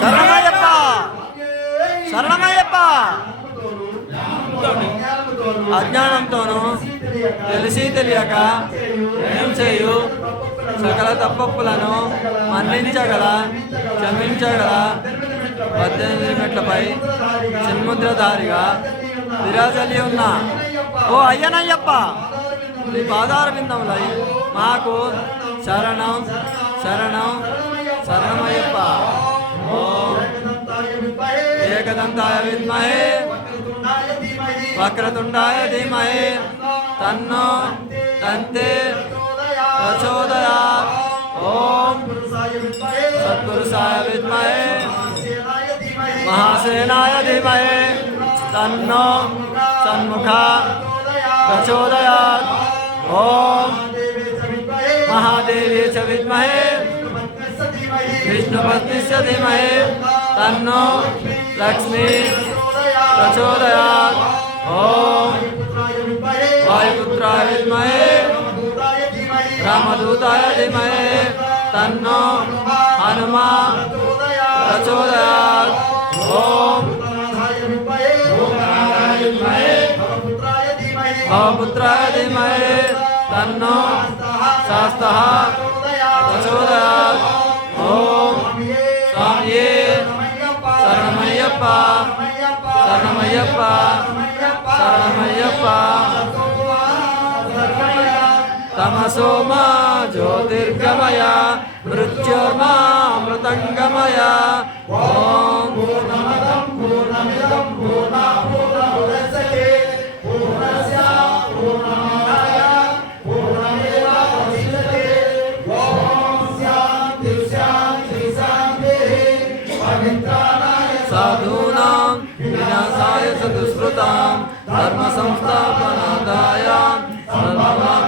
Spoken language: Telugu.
శరణమయ్యప్ప శరణమయ్యప్ప. అజ్ఞానంతోనూ తెలిసి తెలియక ఏం చేయు సకల తప్పప్పులను మన్నించగల క్షమించగల 18 మెట్లపై చిన్ముద్రధారిగా విరాజలి ఉన్న ఓ అయ్యనయ్యప్ప, నీ పాదార బిందములై మాకు శరణం శరణం శరణమయ్యప్ప. ఓం ఏకదంతాయ విద్మహే వక్రతుండాయ ధీమహి తన్నో దంతే ప్రచోదయాత్. ఓం సత్పురుషాయ విద్మహే మహాసేనాయ ధీమహి తన్నో షణ్ముఖా ప్రచోదయాత్. ఓం మహాదేవి చ విద్మహే విష్ణుపత్నిశ్చ ధీమహి తన్నో లక్ష్మీ ప్రచోదయాత్. ఓం వాయుపుత్రాయ విద్మహే రామదూతాయ ధీమహి తన్నో హనుమాన్ ప్రచోదయాత్. ఓం భవపుత్రాయ ధీమహి తన్నో శాస్తః ప్రచోదయాత్. ఓం స్వామియే శరణమయ్యప్ప శరణమయ్యప్ప శరణమయ్యప్ప. తమసో మా జ్యోతిర్గమయ మృత్యోర్మా అమృతంగమయ. ఓం పూర్ణమదం పూర్ణమిదం పూర్ణాత్ముదముదచ్యతే పూర్ణస్య పూర్ణమాదాయ పూర్ణమేవావశిష్యతే. ఓం శాంతి శాంతి శాంతిః. పవిత్రాణాయ సాధూనాం వినాశాయ చ దుష్కృతాం ధర్మ సంస్థాపనార్థాయ సర్వకామ